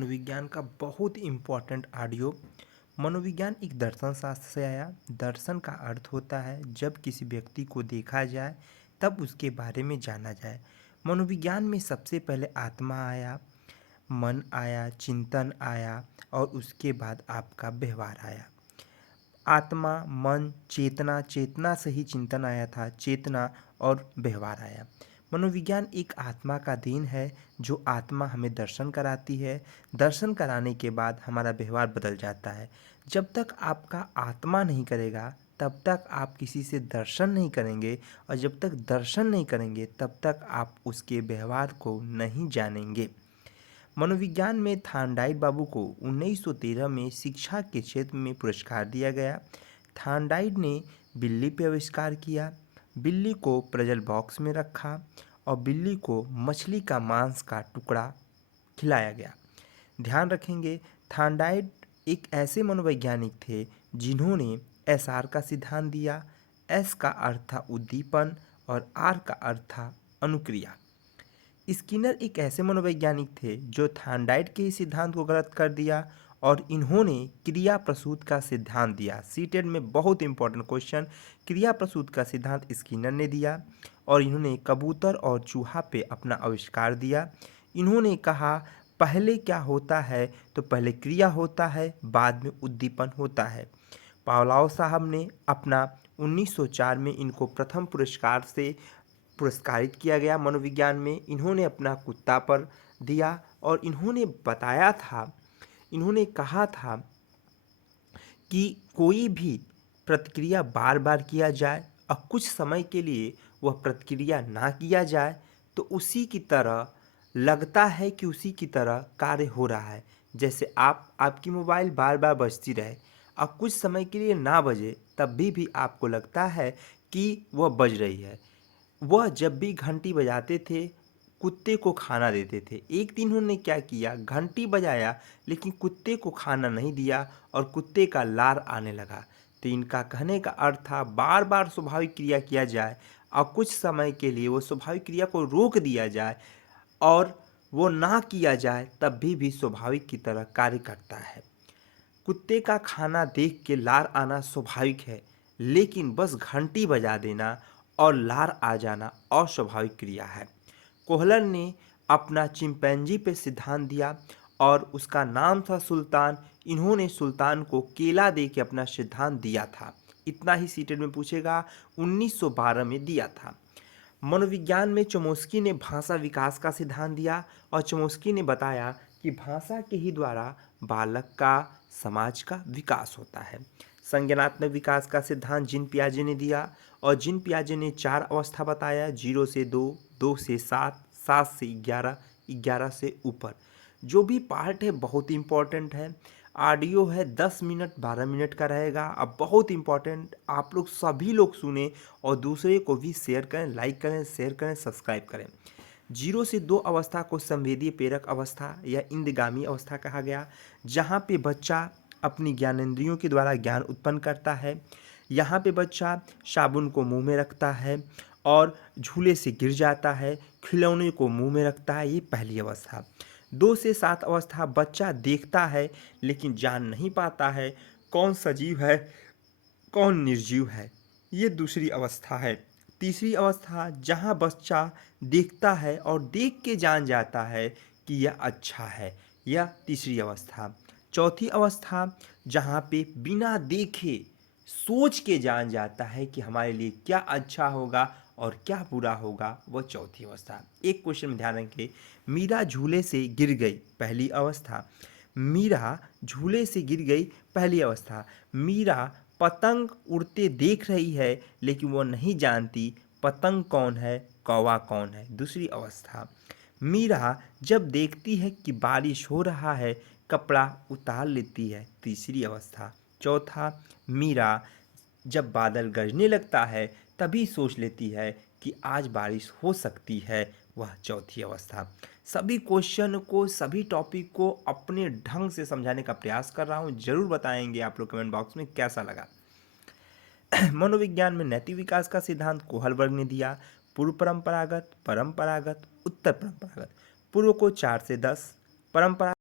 मनोविज्ञान का बहुत इम्पोर्टेंट ऑडियो। मनोविज्ञान एक दर्शन शास्त्र से आया। दर्शन का अर्थ होता है जब किसी व्यक्ति को देखा जाए तब उसके बारे में जाना जाए। मनोविज्ञान में सबसे पहले आत्मा आया, मन आया, चिंतन आया और उसके बाद आपका व्यवहार आया। आत्मा, मन, चेतना, चेतना से ही चिंतन आया था, चेतना और व्यवहार आया। मनोविज्ञान एक आत्मा का देन है जो आत्मा हमें दर्शन कराती है। दर्शन कराने के बाद हमारा व्यवहार बदल जाता है। जब तक आपका आत्मा नहीं करेगा तब तक आप किसी से दर्शन नहीं करेंगे, और जब तक दर्शन नहीं करेंगे तब तक आप उसके व्यवहार को नहीं जानेंगे। मनोविज्ञान में थानडाइट बाबू को 1913 में शिक्षा के क्षेत्र में पुरस्कार दिया गया। थानडाइट ने बिल्ली पे आविष्कार किया। बिल्ली को प्रजल बॉक्स में रखा और बिल्ली को मछली का मांस का टुकड़ा खिलाया गया। ध्यान रखेंगे, थानडाइट एक ऐसे मनोवैज्ञानिक थे जिन्होंने एसआर का सिद्धांत दिया। एस का अर्थ था उद्दीपन और आर का अर्थ था अनुक्रिया। स्किनर एक ऐसे मनोवैज्ञानिक थे जो थानडाइट के ही सिद्धांत को गलत कर दिया और इन्होंने क्रिया प्रसूत का सिद्धांत दिया। सीटेट में बहुत इंपॉर्टेंट क्वेश्चन, क्रिया प्रसूत का सिद्धांत स्किनर ने दिया और इन्होंने कबूतर और चूहा पे अपना आविष्कार दिया। इन्होंने कहा पहले क्या होता है, तो पहले क्रिया होता है, बाद में उद्दीपन होता है। पावलाव साहब ने अपना 1904 में इनको प्रथम पुरस्कार से पुरस्कारित किया गया मनोविज्ञान में। इन्होंने अपना कुत्ता पर दिया और इन्होंने बताया था, इन्होंने कहा था कि कोई भी प्रतिक्रिया बार बार किया जाए और कुछ समय के लिए वह प्रतिक्रिया ना किया जाए तो उसी की तरह लगता है कि उसी की तरह कार्य हो रहा है। जैसे आपकी मोबाइल बार बार बजती रहे और कुछ समय के लिए ना बजे तब भी आपको लगता है कि वह बज रही है। वह जब भी घंटी बजाते थे कुत्ते को खाना देते थे। एक दिन उन्होंने क्या किया, घंटी बजाया लेकिन कुत्ते को खाना नहीं दिया और कुत्ते का लार आने लगा। तो इनका कहने का अर्थ था बार बार स्वाभाविक क्रिया किया जाए और कुछ समय के लिए वो स्वाभाविक क्रिया को रोक दिया जाए और वो ना किया जाए तब भी स्वाभाविक की तरह कार्य करता है। कुत्ते का खाना देख के लार आना स्वाभाविक है, लेकिन बस घंटी बजा देना और लार आ जाना अस्वाभाविक क्रिया है। कोहलर ने अपना चिंपैंजी पे सिद्धांत दिया और उसका नाम था सुल्तान। इन्होंने सुल्तान को केला दे के अपना सिद्धांत दिया था। इतना ही सीटेट में पूछेगा, 1912 में दिया था। मनोविज्ञान में चोमस्की ने भाषा विकास का सिद्धांत दिया और चोमस्की ने बताया कि भाषा के ही द्वारा बालक का, समाज का विकास होता है। संज्ञानात्मक विकास का सिद्धांत जीन पियाजे ने दिया और जीन पियाजे ने 4 अवस्था बताया, 0 से 2, 2 से 7, 7 से 11, 11 से ऊपर। जो भी पार्ट है बहुत इंपॉर्टेंट है। ऑडियो है 10 मिनट 12 मिनट का रहेगा। अब बहुत इंपॉर्टेंट, आप लोग सभी लोग सुने और दूसरे को भी शेयर करें, लाइक करें, शेयर करें, सब्सक्राइब करें। 0 से 2 अवस्था को संवेदी प्रेरक अवस्था या इंद्रगामी अवस्था कहा गया, जहाँ पे बच्चा अपनी ज्ञानेंद्रियों के द्वारा ज्ञान उत्पन्न करता है। यहाँ पे बच्चा साबुन को मुंह में रखता है और झूले से गिर जाता है, खिलौने को मुंह में रखता है, ये पहली अवस्था। 2 से 7 अवस्था बच्चा देखता है लेकिन जान नहीं पाता है कौन सजीव है कौन निर्जीव है, ये दूसरी अवस्था है। तीसरी अवस्था जहाँ बच्चा देखता है और देख के जान जाता है कि यह अच्छा है, यह तीसरी अवस्था। चौथी अवस्था जहाँ पे बिना देखे सोच के जान जाता है कि हमारे लिए क्या अच्छा होगा और क्या बुरा होगा, वह चौथी अवस्था। एक क्वेश्चन में ध्यान रखें, मीरा झूले से गिर गई, पहली अवस्था। मीरा झूले से गिर गई, पहली अवस्था। मीरा पतंग उड़ते देख रही है लेकिन वो नहीं जानती पतंग कौन है, कौवा कौन है, दूसरी अवस्था। मीरा जब देखती है कि बारिश हो रहा है कपड़ा उतार लेती है, तीसरी अवस्था। चौथा, मीरा जब बादल गरजने लगता है तभी सोच लेती है कि आज बारिश हो सकती है, वह चौथी अवस्था। सभी क्वेश्चन को, सभी टॉपिक को अपने ढंग से समझाने का प्रयास कर रहा हूँ। जरूर बताएंगे आप लोग कमेंट बॉक्स में कैसा लगा। मनोविज्ञान में नैतिक विकास का सिद्धांत कोहलबर्ग ने दिया। पूर्व परंपरागत, परंपरागत, उत्तर परंपरागत। पूर्व को 4 से 10, परंपरा